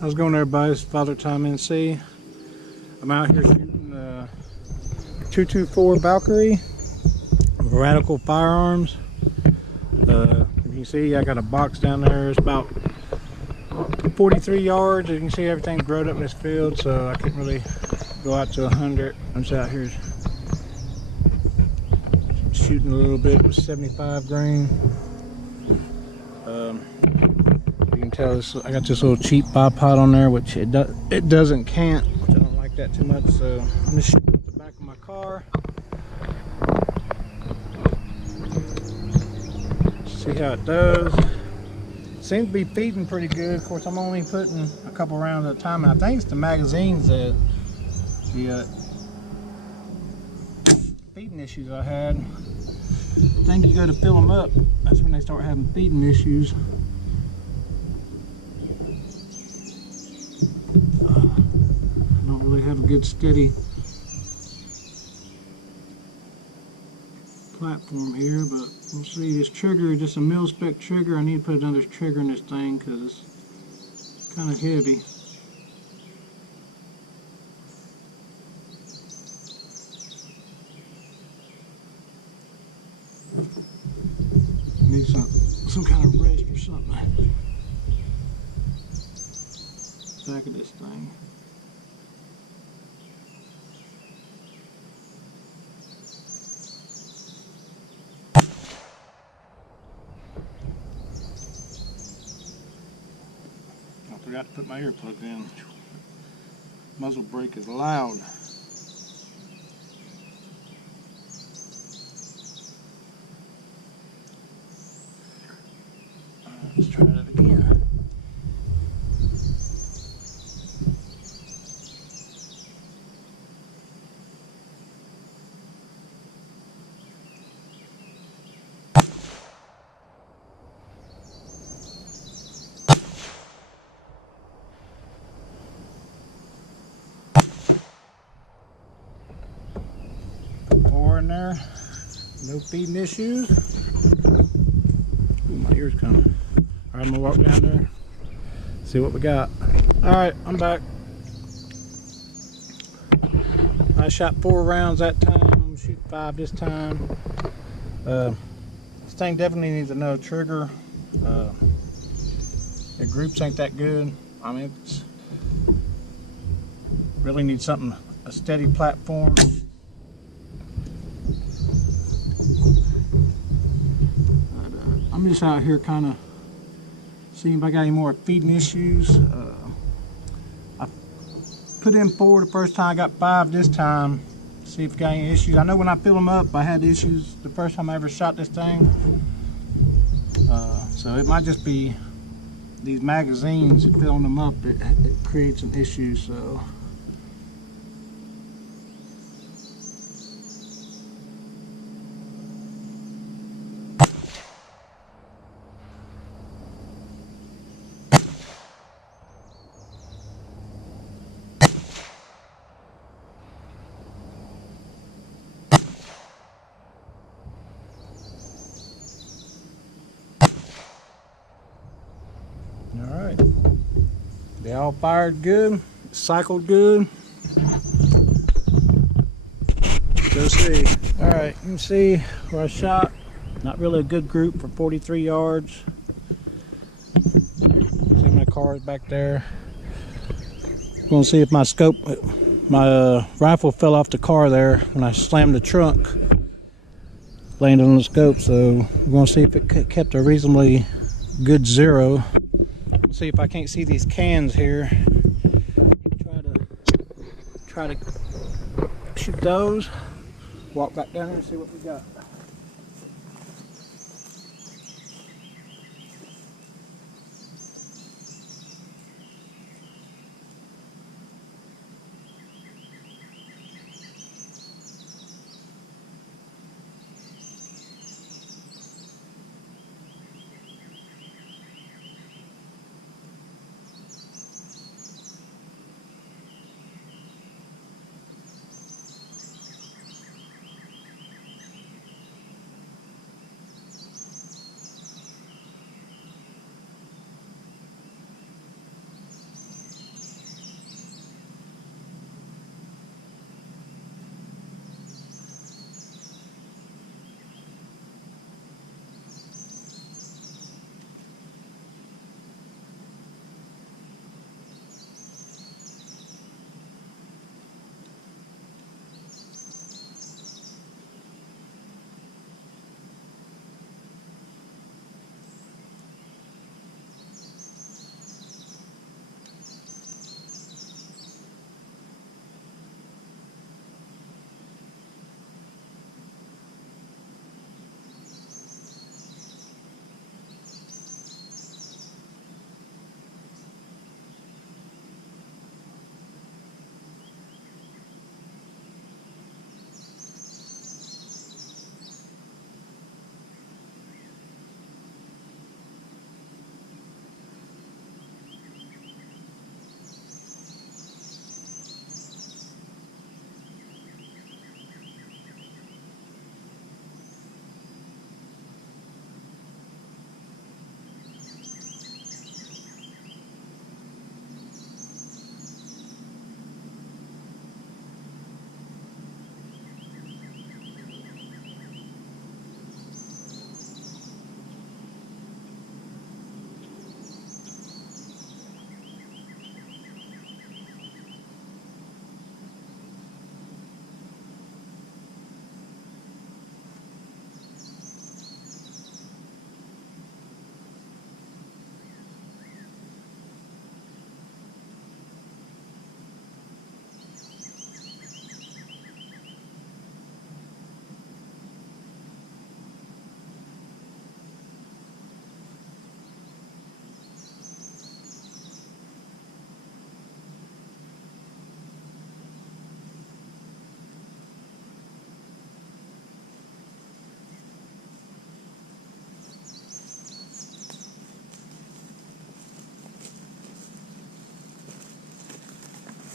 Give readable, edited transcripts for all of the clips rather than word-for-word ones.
How's it going, everybody? It's fathertimenc. I'm out here shooting 224 Valkyrie, Radical Firearms. You can see I got a box down there. It's about 43 yards. You can see everything growed up in this field, so I couldn't really go out to 100. I'm just out here shooting a little bit with 75 grain. You can tell this, I got this little cheap bipod on there, which it doesn't cant, which I don't like that too much. So I'm just shooting at the back of my car. See how it does. Seems to be feeding pretty good. Of course, I'm only putting a couple rounds at a time. And I think it's the magazines that the feeding issues I had. I think you go to fill them up, that's when they start having feeding issues. I don't really have a good steady platform here, but we'll see. This trigger is just a mil-spec trigger. I need to put another trigger in this thing because it's kind of heavy. Need some kind of rest or something. Back of this thing. I forgot to put my earplugs in. Muzzle brake is loud. Let's try it again. Four in there. No feeding issues. Ooh, my ear's kind of. Alright, I'm gonna walk down there, see what we got. Alright, I'm back. I shot 4 rounds that time. I'm gonna shoot 5 this time. This thing definitely needs another trigger. The groups ain't that good. I mean, it's really needs something, a steady platform. I'm just out here kind of seeing if I got any more feeding issues. I put in 4 the first time, I got 5 this time. See if I got any issues. I know when I fill them up, I had issues the first time I ever shot this thing. So it might just be these magazines, filling them up, it creates an issue. So alright, they all fired good, cycled good. Go see. Alright, you can see where I shot. Not really a good group for 43 yards. See my car's back there. I'm gonna see if my scope, my rifle fell off the car there when I slammed the trunk. Landed on the scope, so we're gonna see if it kept a reasonably good 0. See if I can't see these cans here. Try to shoot those. Walk back down there and see what we got.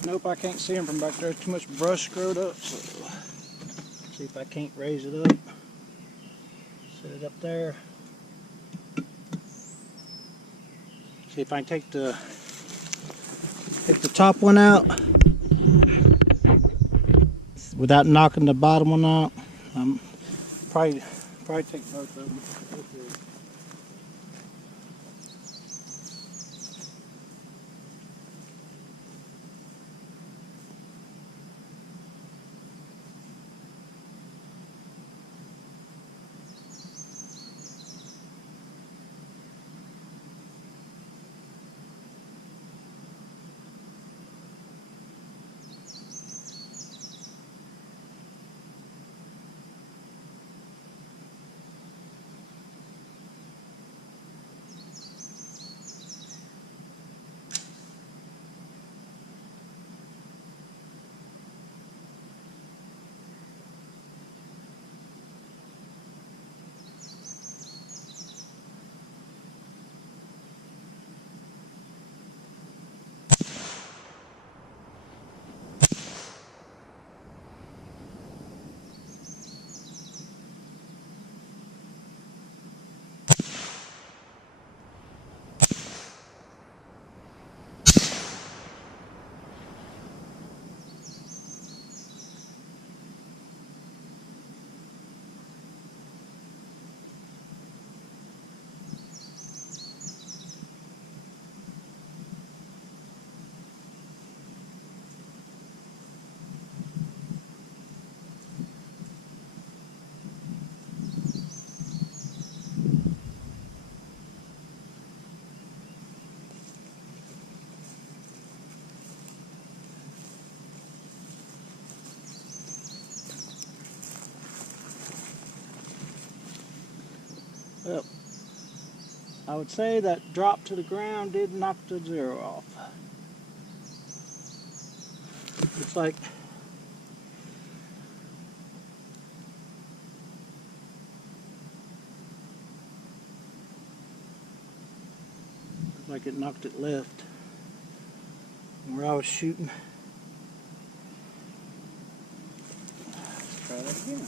Nope, I can't see them from back there. Too much brush growed up. So, see if I can't raise it up. Set it up there. See if I can take the top one out without knocking the bottom one out. Probably take both of them. Well, I would say that drop to the ground did knock the zero off. Looks like it knocked it left where I was shooting. Let's try that again.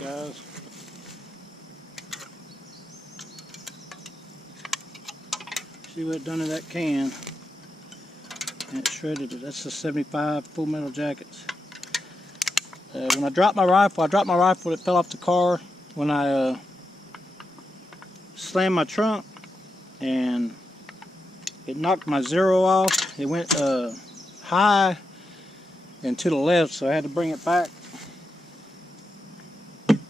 Alright guys. See what it done to that can. And it shredded it. That's the 75 Full Metal Jackets. When I dropped my rifle, it fell off the car when I slammed my trunk, and it knocked my zero off. It went high and to the left, so I had to bring it back. Let's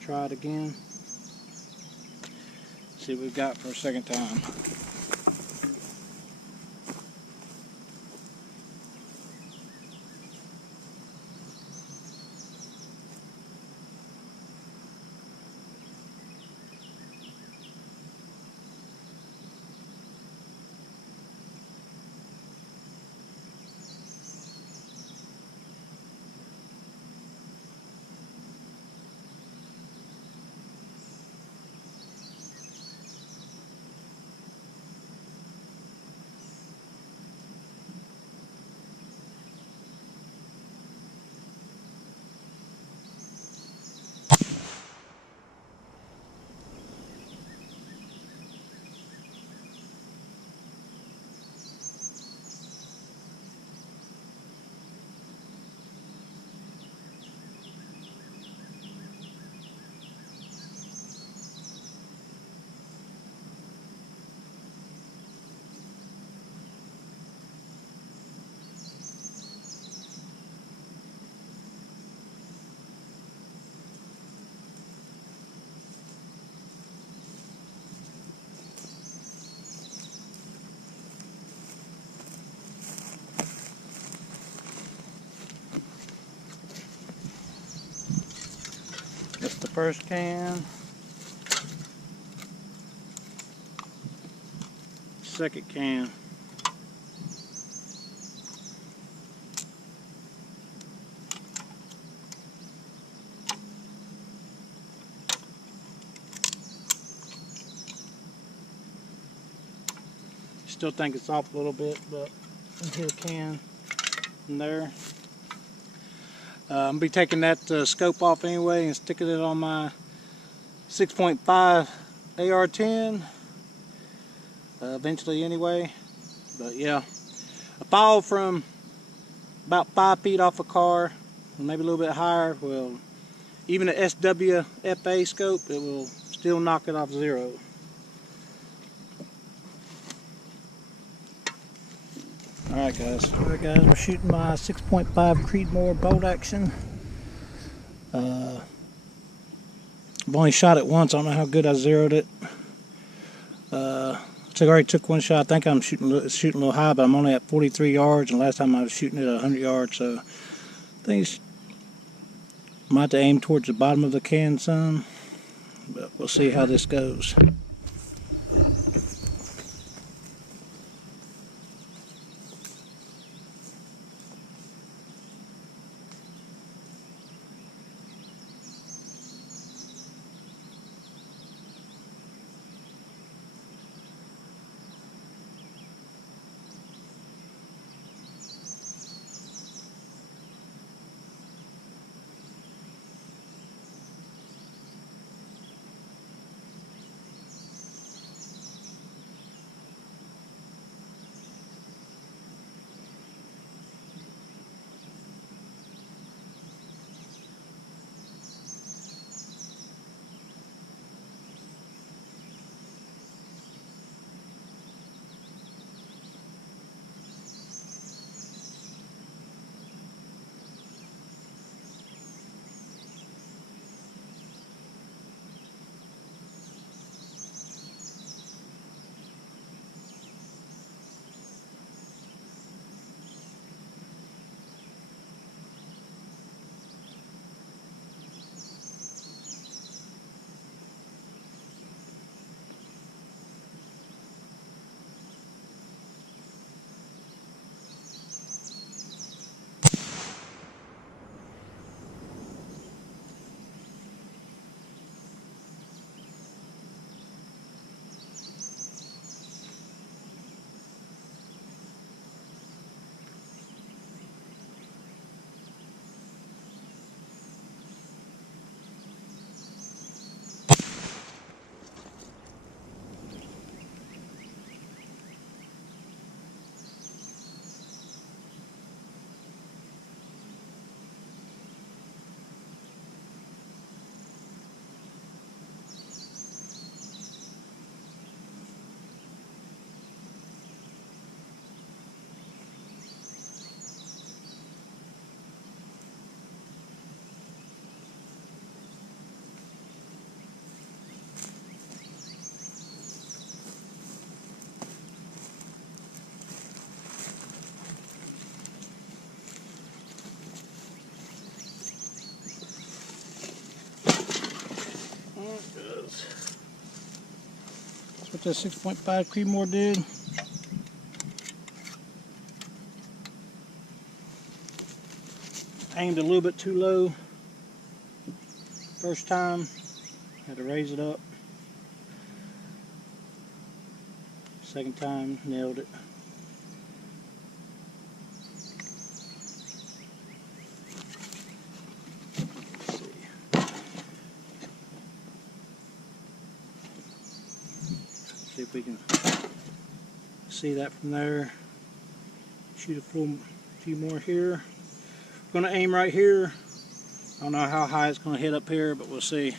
try it again. See what we've got for a second time. That's the first can. Second can. Still think it's off a little bit, but here's a can in there. I'm going to be taking that scope off anyway and sticking it on my 6.5 AR-10 eventually anyway. But yeah, a fall from about 5 feet off a car, maybe a little bit higher, well, even an SWFA scope, it will still knock it off zero. Alright guys, we're shooting my 6.5 CreedMoor bolt action. I've only shot it once, I don't know how good I zeroed it. I already took one shot. I think I'm shooting a little high, but I'm only at 43 yards, and last time I was shooting it at 100 yards, so I think I might have to aim towards the bottom of the can some, but we'll see how this goes. That's what that 6.5 CreedMoor did. Aimed a little bit too low first time. Had to raise it up. Second time, nailed it. See if we can see that from there. Shoot a few more here. I'm going to aim right here. I don't know how high it's going to hit up here, but we'll see.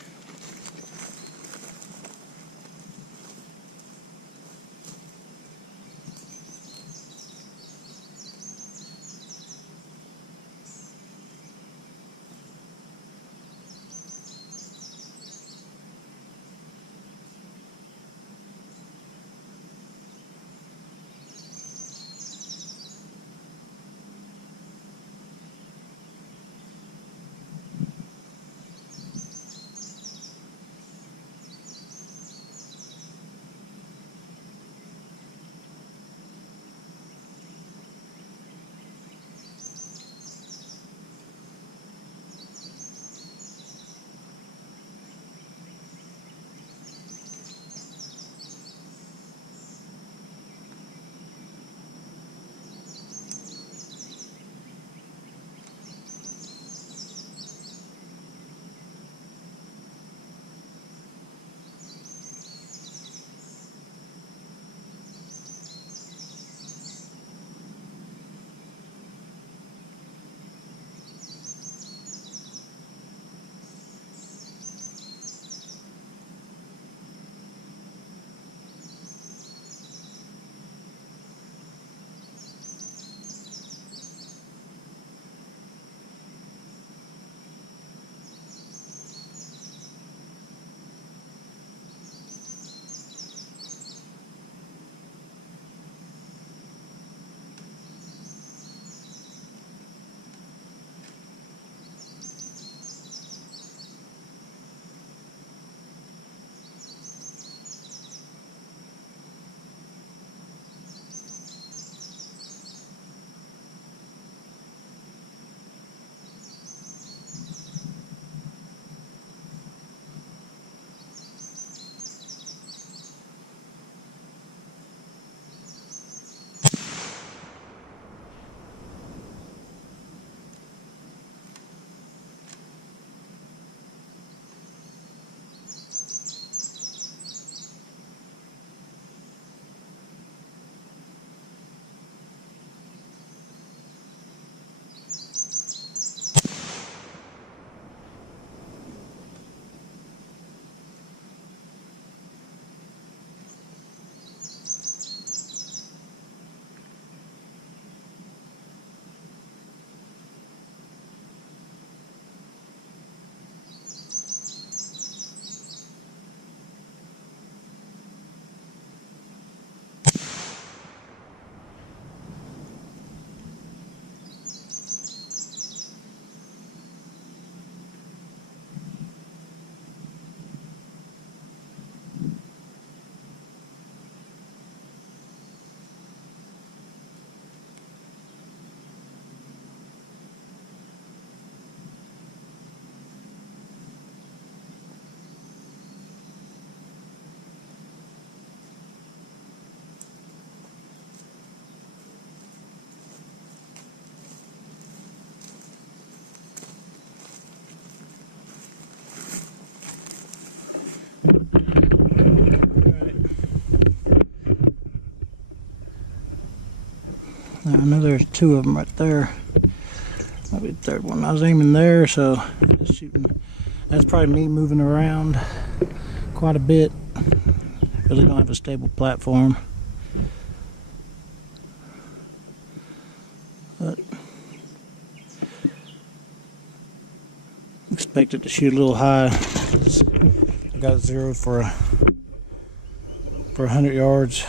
I know there's two of them right there. Might be the third one. I was aiming there, so just shooting. That's probably me moving around quite a bit. Really don't have a stable platform. But expected to shoot a little high. I got zeroed for 100 yards.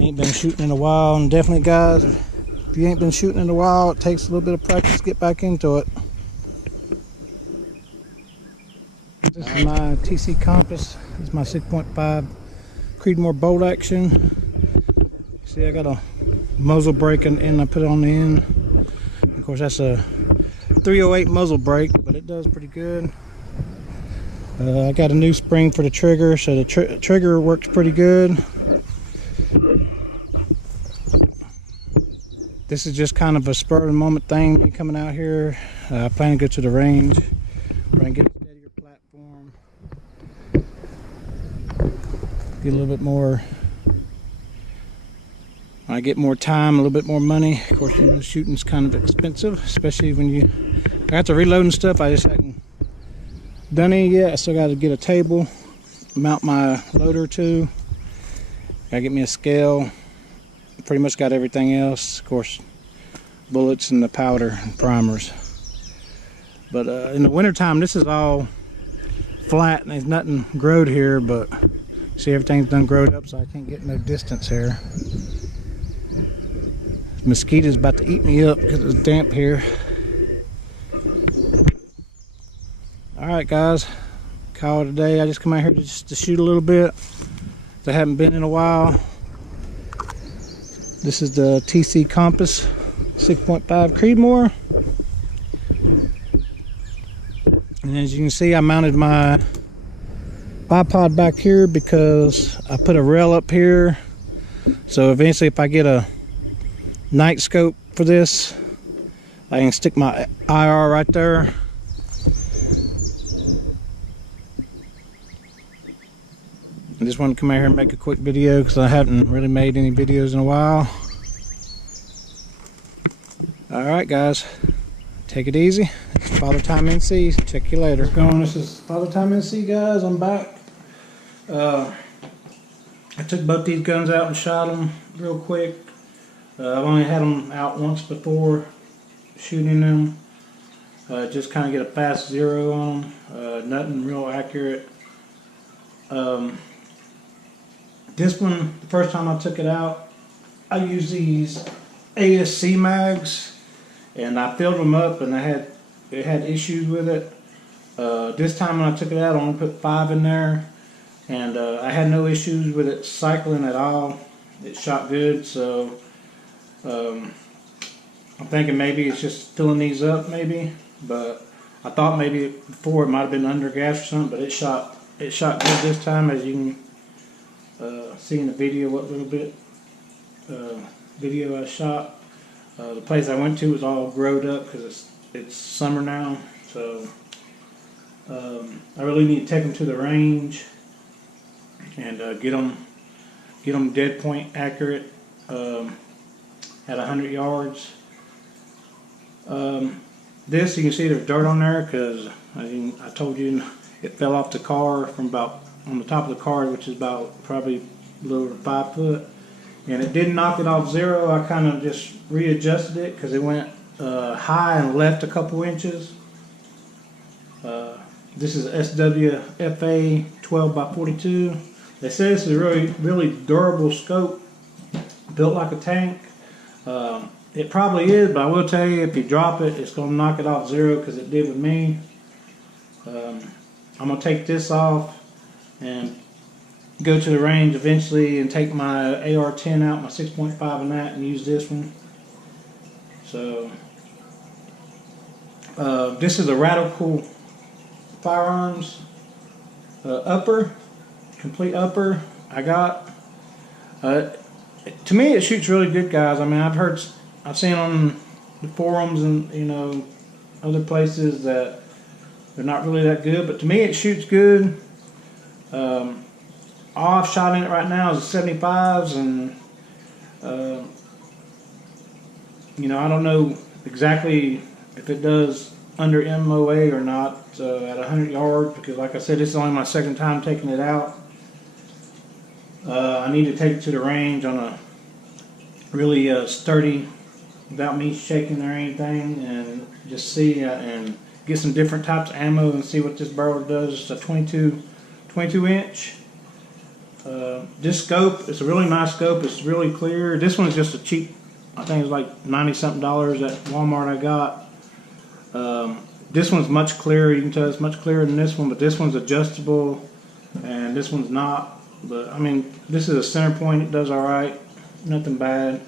Ain't been shooting in a while, and definitely, guys, if you ain't been shooting in a while, it takes a little bit of practice to get back into it. This is my TC Compass. This is my 6.5 CreedMoor bolt action. See, I got a muzzle brake and I put it on the end. Of course, that's a 308 muzzle brake, but it does pretty good. I got a new spring for the trigger, so the trigger works pretty good. This is just kind of a spur of the moment thing, me coming out here. I plan to go to the range. We're gonna get a steadier platform. Get a little bit more. I get more time, a little bit more money. Of course, you know, shooting's kind of expensive, especially when you. I got to reload and stuff. I just haven't done any yet. I still got to get a table, mount my loader to. Gotta get me a scale. Pretty much got everything else. Of course, bullets and the powder and primers. But in the wintertime, this is all flat and there's nothing growed here. But see, everything's done growed up, so I can't get no distance here. Mosquitoes about to eat me up because it's damp here. Alright guys, call it a day. I just come out here just to shoot a little bit. I haven't been in a while. This is the TC Compass 6.5 CreedMoor. And as you can see, I mounted my bipod back here because I put a rail up here. So eventually if I get a night scope for this, I can stick my IR right there. I just wanted to come out here and make a quick video because I haven't really made any videos in a while. Alright guys, take it easy. fathertimenc. Check you later. This is fathertimenc guys, I'm back. I took both these guns out and shot them real quick. I've only had them out once before shooting them. Just kind of get a fast zero on them. Nothing real accurate. This one, the first time I took it out, I used these ASC mags, and I filled them up, and it had issues with it. This time when I took it out, I only put 5 in there, and I had no issues with it cycling at all. It shot good, so I'm thinking maybe it's just filling these up, maybe. But I thought maybe before it might have been under gas or something, but it shot good this time, as you can see in the video what little bit video I shot. The place I went to was all growed up because it's summer now, so I really need to take them to the range and get them dead point accurate at 100 yards. This, you can see there's dirt on there because I told you it fell off the car from about on the top of the car, which is about probably a little over 5 foot, and it didn't knock it off zero. I kind of just readjusted it because it went high and left a couple inches. This is SWFA 12x42. They say this is a really durable scope, built like a tank. It probably is, but I will tell you, if you drop it, it's going to knock it off zero because it did with me. I'm going to take this off and go to the range eventually and take my AR-10 out, my 6.5 in that, and use this one. So this is a Radical Firearms upper, complete upper I got. To me it shoots really good, guys. I mean, I've seen on the forums and other places that they're not really that good, but to me it shoots good. All I've shot in it right now is the 75s, and I don't know exactly if it does under MOA or not at 100 yards, because like I said, this is only my second time taking it out. I need to take it to the range on a really sturdy, without me shaking or anything, and just see and get some different types of ammo and see what this barrel does. It's a 22 inch. This scope, it's a really nice scope. It's really clear. This one's just a cheap, I think it's like $90 something at Walmart I got. this one's much clearer. You can tell it's much clearer than this one, but this one's adjustable and this one's not. But I mean, this is a center point. It does all right. Nothing bad.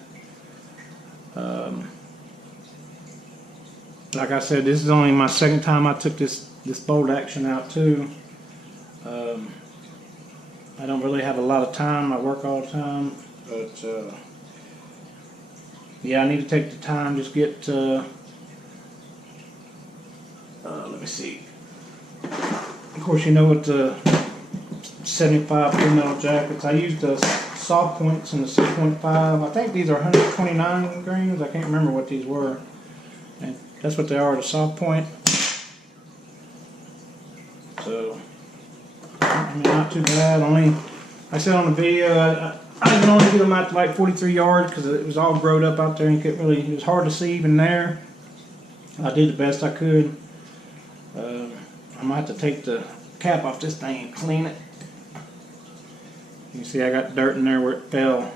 Like I said, this is only my second time I took this bolt action out too. I don't really have a lot of time. I work all the time, but yeah, I need to take the time. Just get. Let me see. Of course, you know what the 75 blue metal jackets. I used the soft points in the 6.5. I think these are 129 grains. I can't remember what these were. And that's what they are, the soft point. So, I mean, not too bad. Only, I said on the video, I can only get them out to like 43 yards because it was all growed up out there and you couldn't really, it was hard to see even there. I did the best I could. I might have to take the cap off this thing and clean it. You can see I got dirt in there where it fell.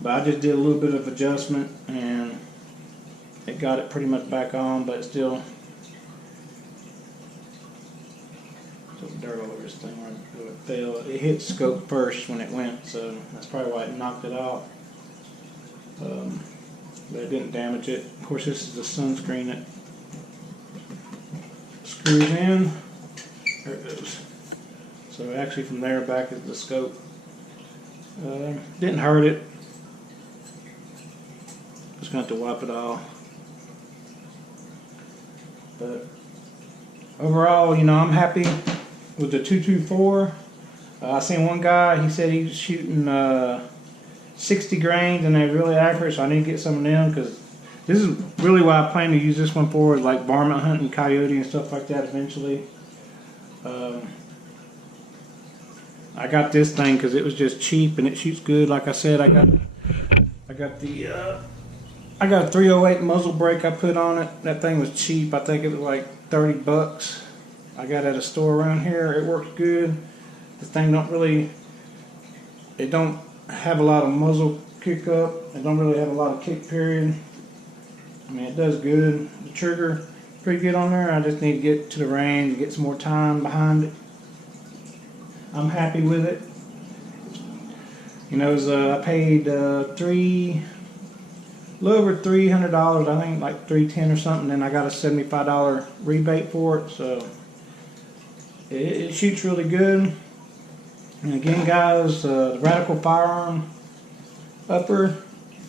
But I just did a little bit of adjustment and it got it pretty much back on, but it still took dirt all over this thing where it fell. It hit scope first when it went, so that's probably why it knocked it out. But it didn't damage it. Of course, this is the sunscreen that screws in. There it goes. So actually from there back is the scope. Didn't hurt it. Just going to have to wipe it off. But overall, you know, I'm happy with the 224. I seen one guy, he said he was shooting 60 grains and they're really accurate, so I need to get some of them because this is really what I plan to use this one for, like varmint hunting, coyote and stuff like that eventually. I got this thing because it was just cheap and it shoots good. Like I said, I got a 308 muzzle brake I put on it. That thing was cheap. I think it was like 30 bucks. I got it at a store around here. It works good. This thing it don't have a lot of muzzle kick up. It don't really have a lot of kick period. I mean, it does good. The trigger, pretty good on there. I just need to get to the range and get some more time behind it. I'm happy with it. You know, I paid a little over $300. I think like $310 or something. Then I got a $75 rebate for it. So it shoots really good. And again, guys, the Radical Firearm upper,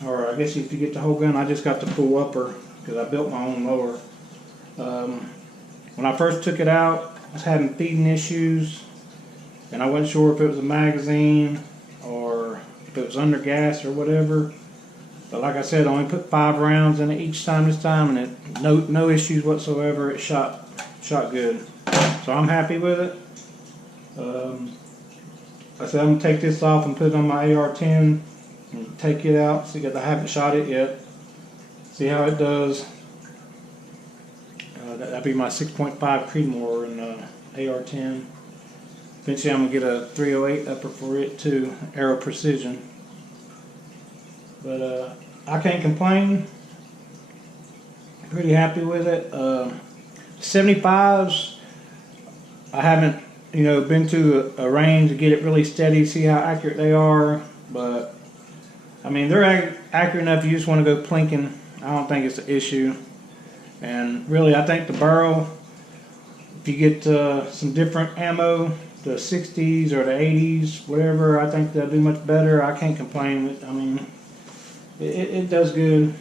or I guess if you get the whole gun, I just got the full upper because I built my own lower. When I first took it out, I was having feeding issues, and I wasn't sure if it was a magazine or if it was under gas or whatever. But like I said, I only put 5 rounds in it each time this time, and no issues whatsoever. It shot good, so I'm happy with it. I said I'm gonna take this off and put it on my AR-10 and take it out. See, because I haven't shot it yet. See how it does. That'd be my 6.5 CreedMoor in AR-10. Eventually, I'm gonna get a 308 upper for it too, Arrow Precision. But I can't complain. Pretty happy with it. 75s, I haven't, you know, been to a range to get it really steady, see how accurate they are. But I mean, they're accurate enough. You just want to go plinking. I don't think it's an issue. And really, I think the barrel, if you get some different ammo, the 60s or the 80s, whatever, I think they'll do much better. I can't complain. I mean, it does good.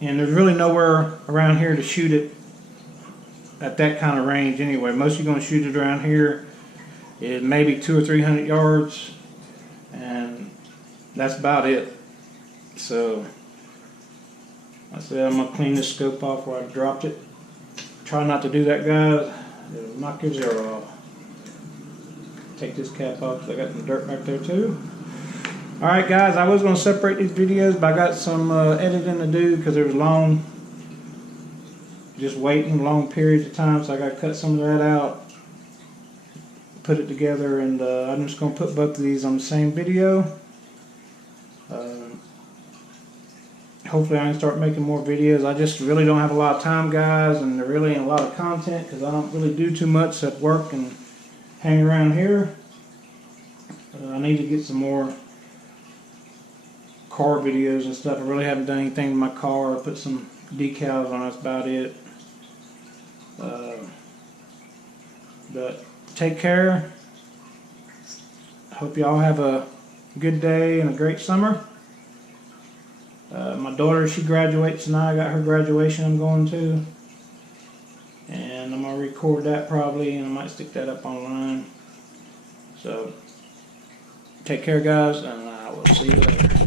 And there's really nowhere around here to shoot it at that kind of range anyway. Most you're going to shoot it around here is maybe 200 or 300 yards, and that's about it. So I said I'm going to clean this scope off where I dropped it. Try not to do that, guys. It'll knock your zero off. Take this cap off because I got some dirt back there too. Alright guys, I was going to separate these videos, but I got some editing to do because there was long, just waiting long periods of time, so I got to cut some of that out, put it together, and I'm just going to put both of these on the same video. hopefully I can start making more videos. I just really don't have a lot of time, guys, and there really ain't a lot of content because I don't really do too much at work and hang around here. I need to get some more car videos and stuff. I really haven't done anything with my car. I put some decals on, that's about it. But take care. Hope y'all have a good day and a great summer. My daughter, she graduates tonight. I got her graduation I'm going to. And I'm going to record that probably, and I might stick that up online. So, take care, guys, and I will see you later.